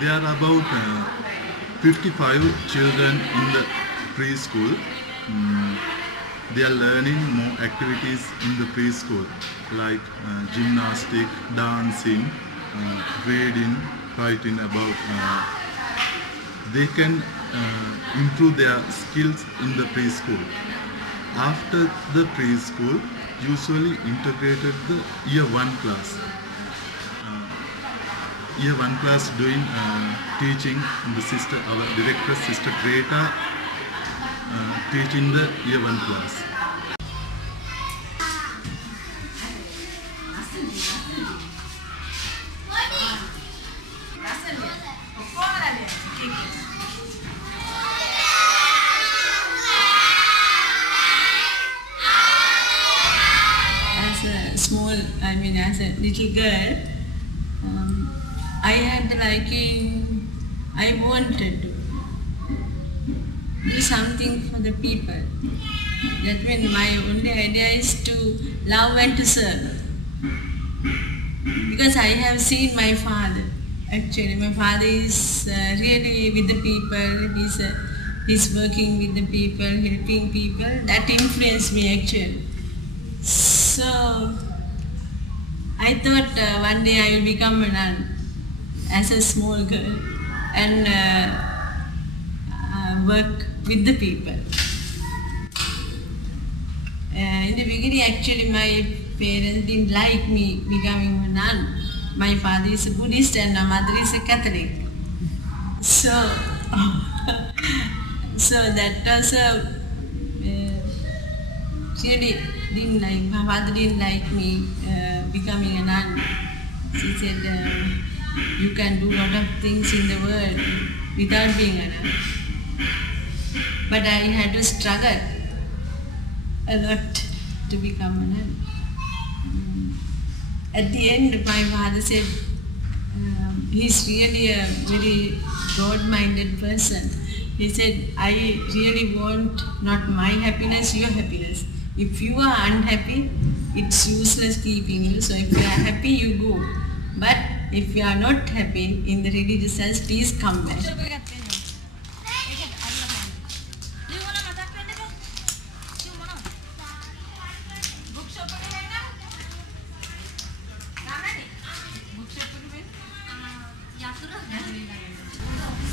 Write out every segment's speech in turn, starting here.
There are about 55 children in the preschool. They are learning more activities in the preschool like gymnastics, dancing, reading, writing about. They can improve their skills in the preschool. After the preschool, usually integrated the year 1 class. Year 1 class doing teaching the sister, our director sister Greta, teaching the year 1 class. As a little girl, I had the liking, I wanted to do something for the people. That means my only idea is to love and to serve. Because I have seen my father. Actually, my father is really with the people, he's working with the people, helping people. That influenced me actually. So, I thought one day I will become a nun as a small girl and work with the people. In the beginning, actually, my parents didn't like me becoming a nun. My father is a Buddhist and my mother is a Catholic. So, that was really didn't like, my father didn't like me becoming a nun. She said, you can do a lot of things in the world without being a nun. But I had to struggle a lot to become a nun. At the end, my father said, he's really a very broad-minded person. He said, I really want not my happiness, your happiness. If you are unhappy, it's useless keeping you. So if you are happy, you go. But if you are not happy in the religious sense, please come back.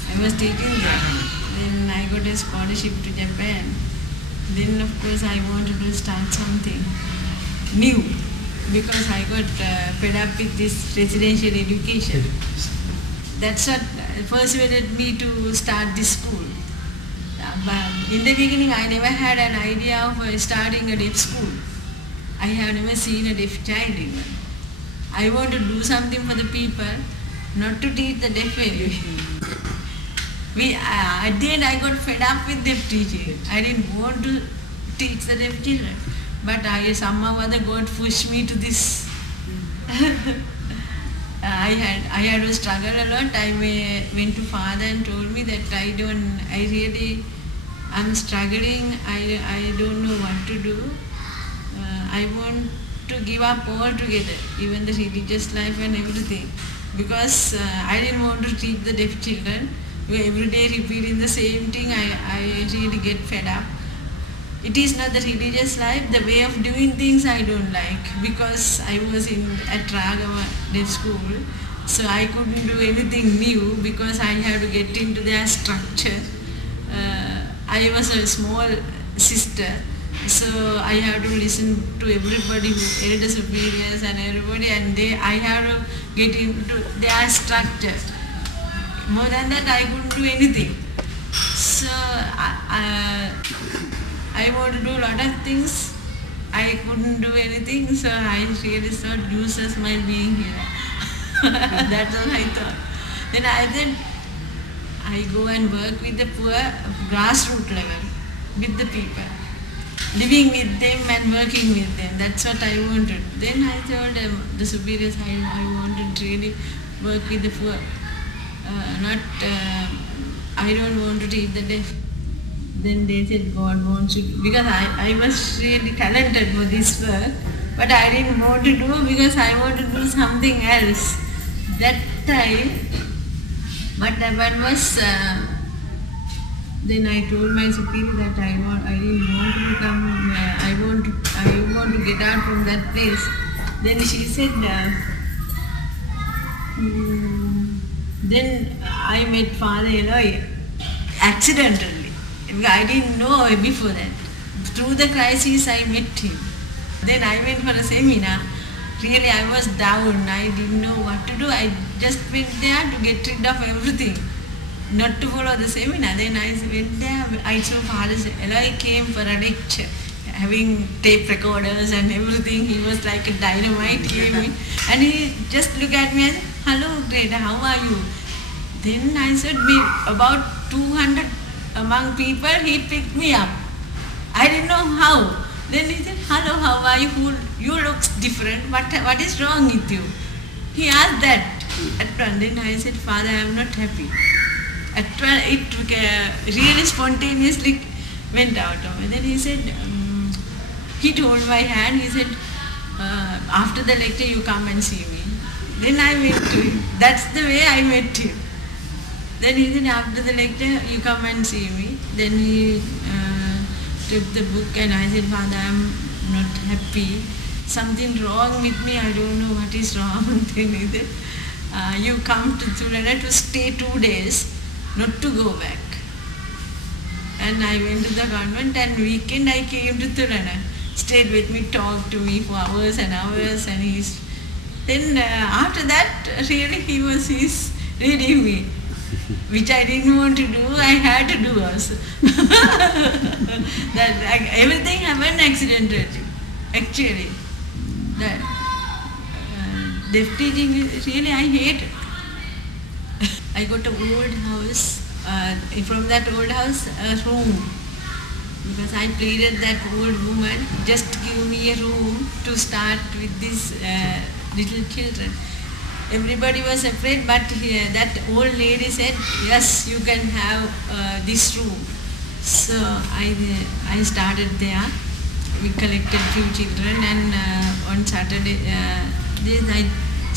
I was taking that. Then I got a scholarship to Japan. Then of course I wanted to start something new because I got fed up with this residential education. That's what persuaded me to start this school. But in the beginning I never had an idea of starting a deaf school. I have never seen a deaf child even. I want to do something for the people, not to teach the deaf anyway. At the end I got fed up with deaf teaching. I didn't want to teach the deaf children. But somehow or other God pushed me to this. I had to struggle a lot. I went to father and told me that I'm struggling. I don't know what to do. I want to give up altogether, even the religious life and everything. Because I didn't want to teach the deaf children. Every day repeating the same thing, I really get fed up. It is not the religious life, the way of doing things I don't like, because I was at Ragama deaf school, so I couldn't do anything new because I had to get into their structure. I was a small sister, so I had to listen to everybody, elder superiors and everybody, and I had to get into their structure. More than that, I couldn't do anything. So I want to do a lot of things. I couldn't do anything, so I really thought useless my being here. That's all I thought. Then I go and work with the poor, grassroots level, with the people. Living with them and working with them. That's what I wanted. Then I told the superiors I wanted to really work with the poor. I don't want to teach the deaf. Then they said God wants you to, because I was really talented for this work, but I didn't want to do because I want to do something else. That time But one was, then I told my superior that I didn't want to come, I want to get out from that place. Then she said, then I met Father Eloy accidentally. I didn't know before that. Through the crisis I met him. Then I went for a seminar. Really I was down. I didn't know what to do. I just went there to get rid of everything. Not to follow the seminar. Then I went there. I saw Father Eloy came for a lecture, having tape recorders and everything. He was like a dynamite. He came in and he just looked at me and said, "Hello Greta, how are you?" Then I said, about 200 among people, he picked me up. I didn't know how. Then he said, "Hello, how are you? You look different. What is wrong with you?" He asked that at one. Then I said, "Father, I am not happy." At one, it really spontaneously went out of me. Then he said, he told my hand, he said, "After the lecture you come and see me." Then I went to him. That's the way I met him. Then he said, "After the lecture you come and see me." Then he took the book and I said, "Father, I am not happy. Something wrong with me. I don't know what is wrong." Then he said, "You come to Tulana to stay 2 days, not to go back." And I went to the convent and weekend I came to Tulana. Stayed with me, talked to me for hours and hours, and then after that really he's reading me, which I didn't want to do, I had to do also. Everything happened accidentally, actually. Deaf teaching, really I hate it. I got an old house, from that old house, a room. Because I pleaded that old woman, just give me a room to start with these little children. Everybody was afraid, but that old lady said, "Yes, you can have this room." So I started there. We collected few children, and on Saturday then I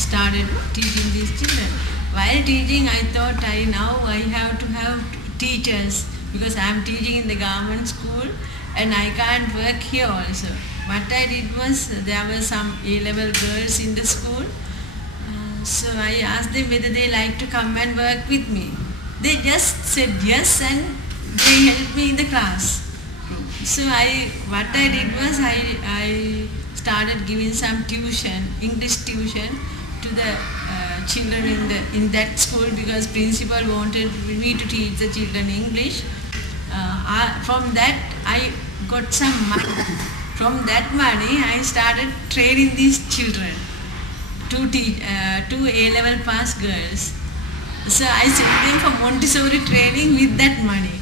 started teaching these children. While teaching, I thought I have to have teachers, because I am teaching in the government school and I can't work here also. What I did was, there were some A-level girls in the school. So I asked them whether they like to come and work with me. They just said yes and they helped me in the class. So what I did was I started giving some tuition, English tuition, to the children in that school, because principal wanted me to teach the children English. From that I got some money. From that money I started training these children. Two A-level pass girls. So I sent them for Montessori training with that money,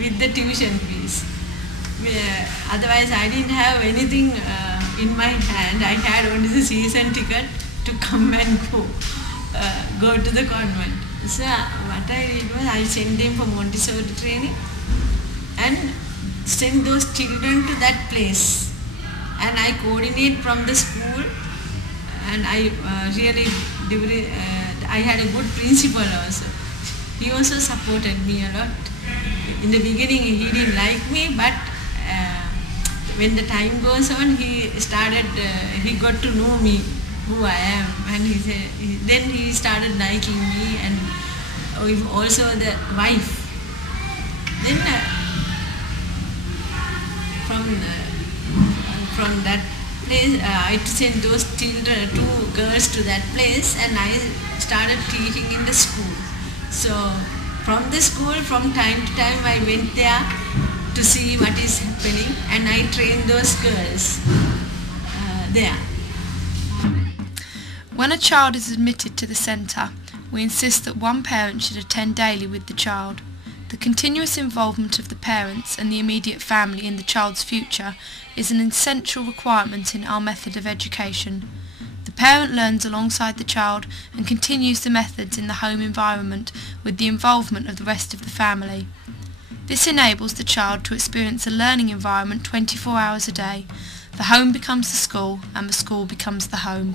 with the tuition fees. Otherwise I didn't have anything in my hand. I had only the season ticket to come and go to the convent. So what I did was, I sent them for Montessori training and sent those children to that place. And I coordinate from the school. And I I had a good principal also. He also supported me a lot. In the beginning he didn't like me, but when the time goes on, he got to know me, who I am, and then he started liking me, and also the wife. Then from that place, I sent those children, 2 girls to that place, and I started teaching in the school. So from the school, from time to time, I went there to see what is happening, and I trained those girls there. When a child is admitted to the centre, we insist that one parent should attend daily with the child. The continuous involvement of the parents and the immediate family in the child's future is an essential requirement in our method of education. The parent learns alongside the child and continues the methods in the home environment with the involvement of the rest of the family. This enables the child to experience a learning environment 24 hours a day. The home becomes the school, and the school becomes the home.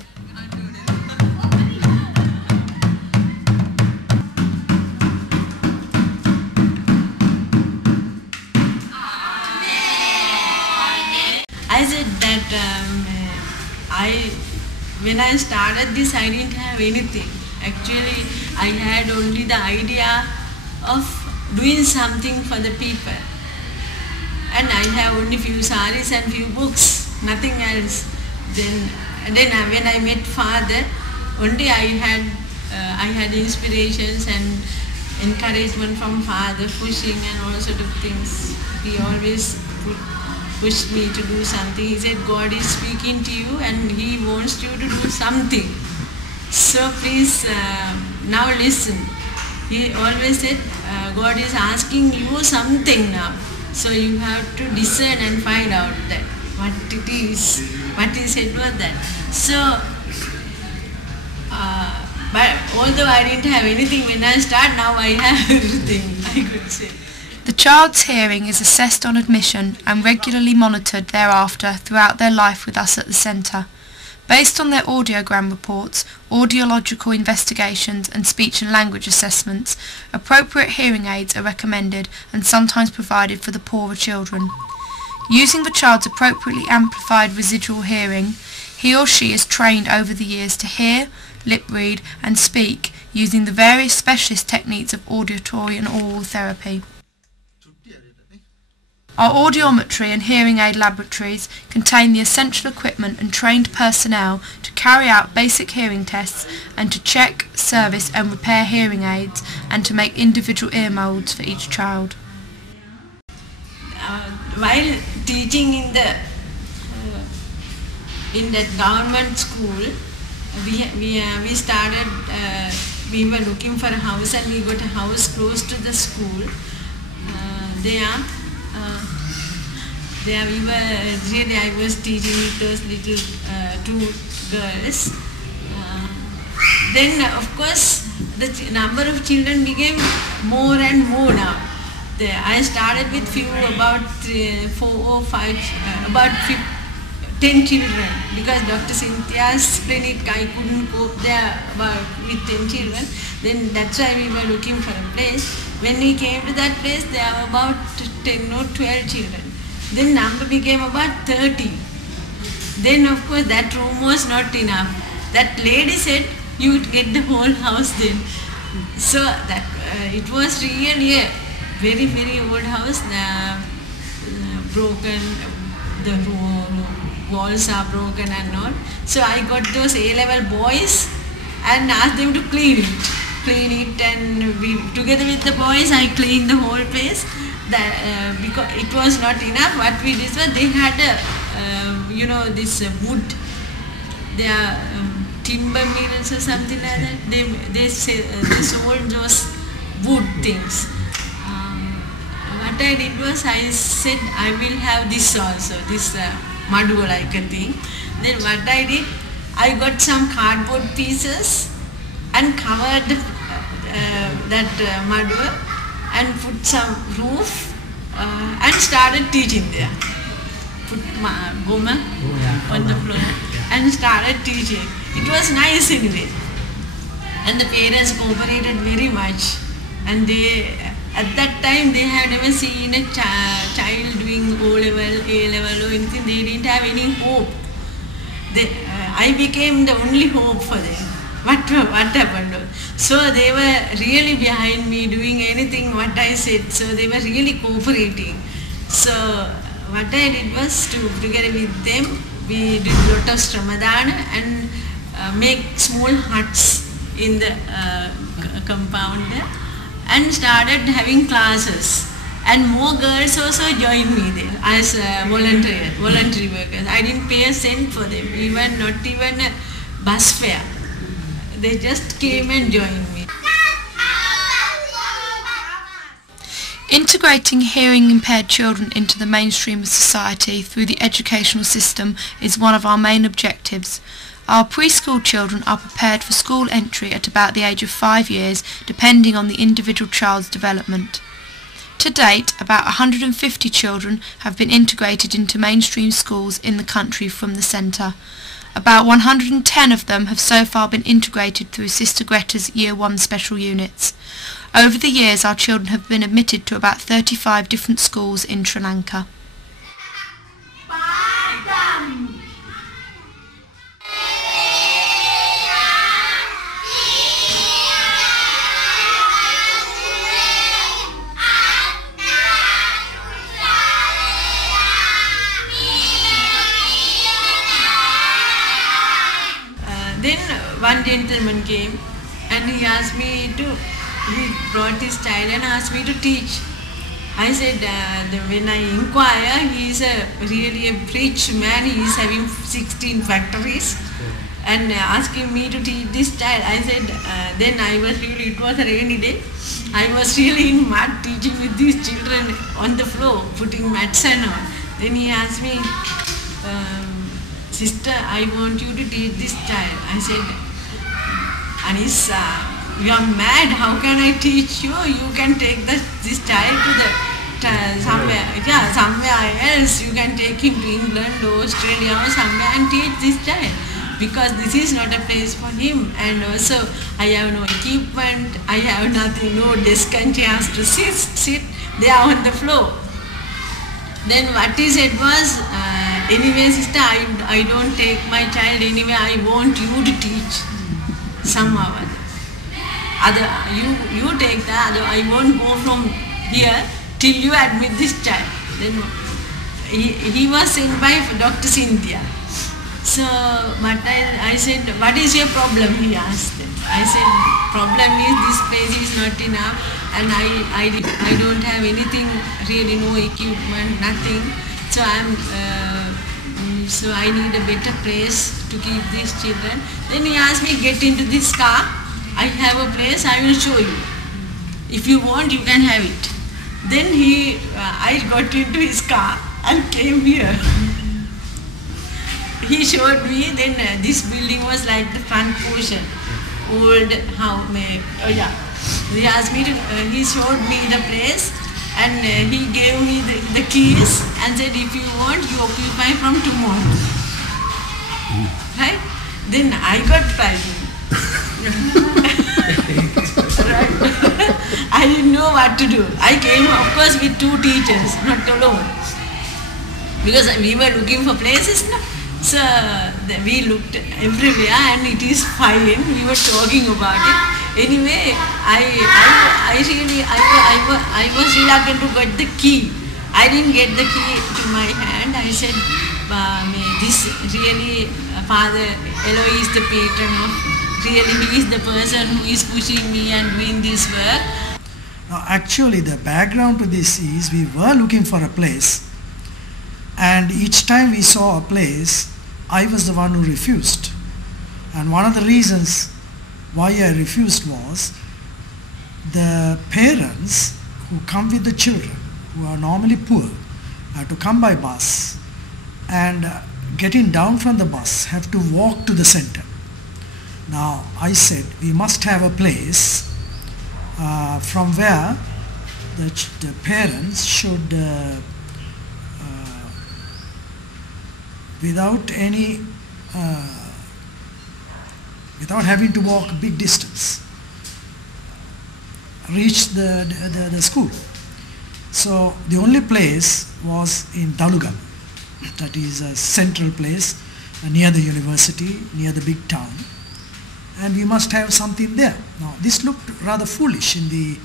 when I started this, I didn't have anything. Actually, I had only the idea of doing something for the people. And I have only few saris and few books, nothing else. Then when I met father, only I had inspirations and encouragement from father, pushing and all sort of things. He always pushed me to do something. He said, God is speaking to you and He wants you to do something. So please now listen. He always said, God is asking you something now. So you have to discern and find out that what it is. What He said was that. So, but although I didn't have anything when I started, now I have everything, I could say. The child's hearing is assessed on admission and regularly monitored thereafter throughout their life with us at the centre. Based on their audiogram reports, audiological investigations and speech and language assessments, appropriate hearing aids are recommended and sometimes provided for the poorer children. Using the child's appropriately amplified residual hearing, he or she is trained over the years to hear, lip read and speak using the various specialist techniques of auditory and oral therapy. Our audiometry and hearing aid laboratories contain the essential equipment and trained personnel to carry out basic hearing tests and to check, service and repair hearing aids and to make individual ear moulds for each child. While teaching in that government school, we started, we were looking for a house and we got a house close to the school. There we were, really I was teaching those little two girls. Then of course the number of children became more and more now. I started with few about 4 or 5, about 10 children because Dr. Cynthia's clinic I couldn't cope there with 10 children. Then that's why we were looking for a place. When we came to that place there were about 10 or 12 children. Then number became about 30. Then of course that room was not enough. That lady said you would get the whole house then. So that it was really a very, very old house, broken, the walls are broken and all. So I got those A-level boys and asked them to clean it and together with the boys I cleaned the whole place. Because it was not enough, what we did was they had this wood, their timber mills or something like that. They sold those wood things. What I did was I said I will have this also, this maduva like a thing. Then what I did, I got some cardboard pieces and covered that maduva and put some roof and started teaching there. Put goma on the floor and started teaching. It was nice anyway. And the parents cooperated very much. And at that time they had never seen a child doing O-level, A-level or anything. They didn't have any hope. I became the only hope for them. What happened? So they were really behind me doing anything what I said. So they were really cooperating. So what I did was together with them, we did a lot of Ramadana and make small huts in the compound there and started having classes. And more girls also joined me there as voluntary workers. I didn't pay a cent for them, not even a bus fare. They just came and joined me. Integrating hearing impaired children into the mainstream of society through the educational system is one of our main objectives. Our preschool children are prepared for school entry at about the age of 5 years, depending on the individual child's development. To date, about 150 children have been integrated into mainstream schools in the country from the centre. About 110 of them have so far been integrated through Sister Greta's Year 1 special units. Over the years, our children have been admitted to about 35 different schools in Sri Lanka. one gentleman came and he asked me to, he brought his child and asked me to teach. I said, when I inquire, he is really a rich man, he is having 16 factories and asking me to teach this child. I said, then I was really, it was a rainy day, I was really in mud teaching with these children on the floor, putting mats and all. Then he asked me, sister, I want you to teach this child. I said, Anissa, you are mad, how can I teach you? You can take this child to the somewhere else. You can take him to England or Australia or somewhere and teach this child, because this is not a place for him. And also I have no equipment, I have nothing, no desk and chairs to sit there on the floor. Then what he said was, anyway sister, I don't take my child anywhere, I want you to teach somehow. You take the other, I won't go from here till you admit this child. Then he was sent by Dr. Cynthia. So, but I said, what is your problem, he asked. I said, problem is this place is not enough and I don't have anything, really no equipment, nothing. So so I need a better place to keep these children. Then he asked me, get into this car, I have a place, I will show you. If you want, you can have it. Then I got into his car and came here. He showed me, then this building was like the front portion, old house. He asked me to, he showed me the place and he gave me the keys and said, if you want, you occupy from tomorrow. Right? Then I got frightened. I didn't know what to do. I came, of course, with 2 teachers, not alone, because we were looking for places. No? So we looked everywhere and it is fine. We were talking about it. Anyway, I was reluctant to get the key. I didn't get the key to my hand. I said, this really, Father Eloy is the patron of, really he is the person who is pushing me and doing this work. Now actually the background to this is, we were looking for a place and each time we saw a place, I was the one who refused. And one of the reasons why I refused was, the parents who come with the children, who are normally poor, have to come by bus and getting down from the bus have to walk to the center. Now I said, we must have a place from where the parents should, without having to walk a big distance, reach the school. So the only place was in Dalugam, that is a central place near the university, near the big town, and we must have something there. Now this looked rather foolish in the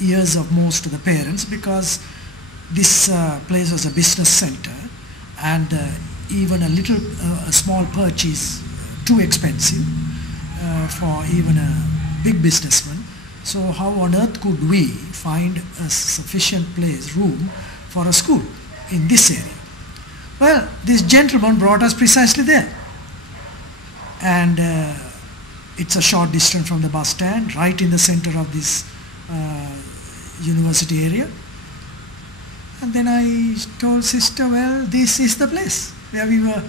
ears of most of the parents, because this place was a business center and even a small perch is too expensive for even a big businessman. So how on earth could we find a sufficient room for a school in this area? Well, this gentleman brought us precisely there, and it's a short distance from the bus stand, right in the center of this university area. And then I told sister, well, this is the place where we were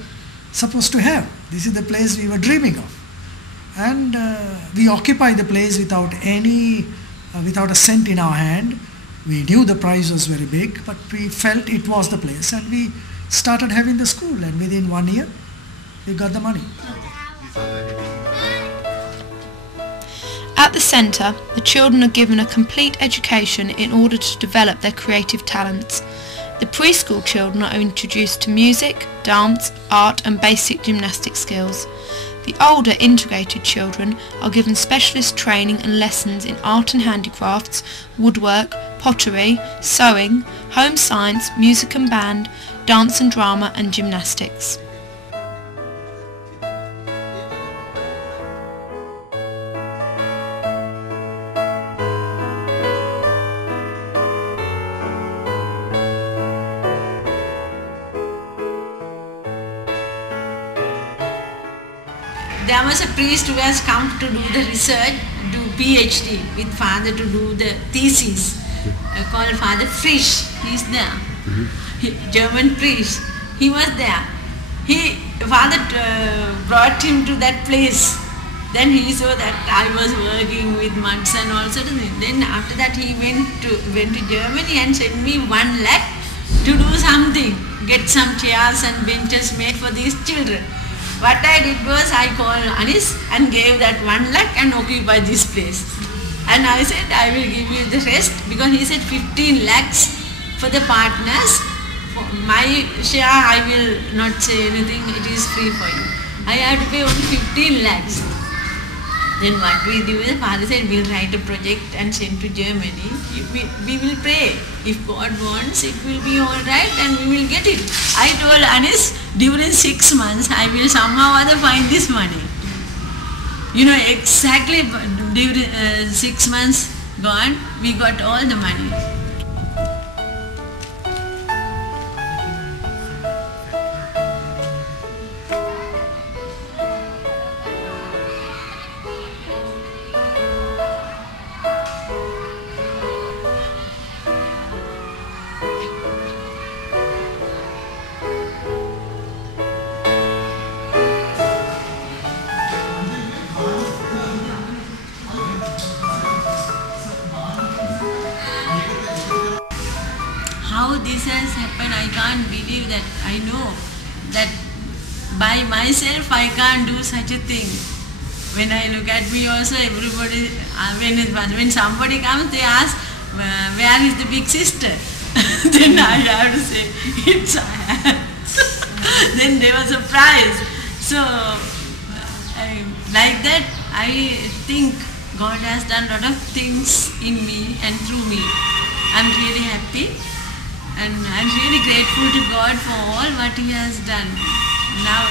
supposed to have. This is the place we were dreaming of. And we occupied the place without a cent in our hand. We knew the price was very big, but we felt it was the place, and we started having the school, and within 1 year we got the money. At the centre, the children are given a complete education in order to develop their creative talents. The preschool children are introduced to music, dance, art and basic gymnastic skills. The older integrated children are given specialist training and lessons in art and handicrafts, woodwork, pottery, sewing, home science, music and band, dance and drama and gymnastics. there was a priest who has come to do the research, do PhD with father to do the thesis, called Father Frisch. He's there. German priest. He was there. Father brought him to that place. Then he saw that I was working with muds and all sorts of things. Then after that he went to Germany and sent me 1 lakh to do something, get some chairs and benches made for these children. What I did was I called Anis and gave that 1 lakh and occupy this place. And I said I will give you the rest, because he said 15 lakhs for the partners. For my share I will not say anything, it is free for you. I have to pay only 15 lakhs. Then what we do is, father said we'll write a project and send to Germany. We will pray. If God wants, it will be all right and we will get it. I told Anis, during 6 months I will somehow or other find this money. You know, exactly during 6 months gone, we got all the money. How this has happened, I can't believe that. I know that by myself I can't do such a thing. When I look at me also, everybody, when somebody comes, they ask, where is the big sister? Then I have to say, it's I. Then they were surprised. So, like that, I think God has done a lot of things in me and through me. I'm really happy. And I'm really grateful to God for all what He has done. Now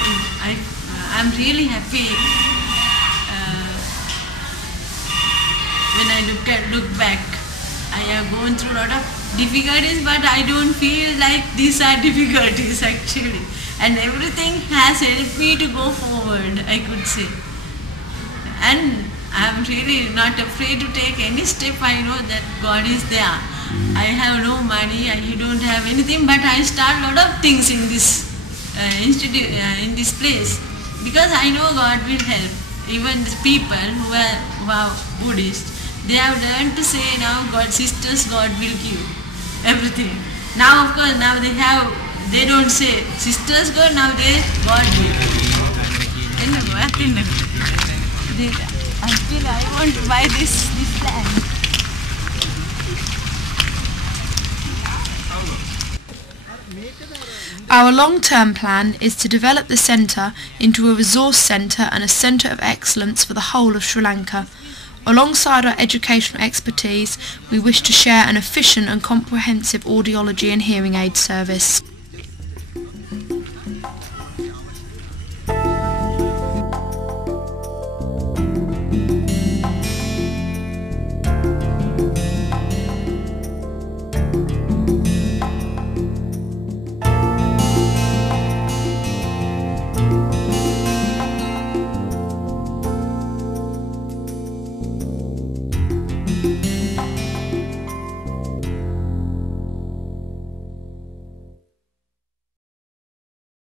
I'm really happy when I look back. I have gone through a lot of difficulties, but I don't feel like these are difficulties actually. And everything has helped me to go forward, I could say. And I'm really not afraid to take any step. I know that God is there. I have no money, I don't have anything, but I start a lot of things in this institute, in this place, because I know God will help. Even the people who are Buddhist, they have learned to say now, God, sisters, God will give everything. Now, of course, now they don't say sisters go, now God will. Until I want to buy this land. Our long-term plan is to develop the centre into a resource centre and a centre of excellence for the whole of Sri Lanka. Alongside our educational expertise, we wish to share an efficient and comprehensive audiology and hearing aid service.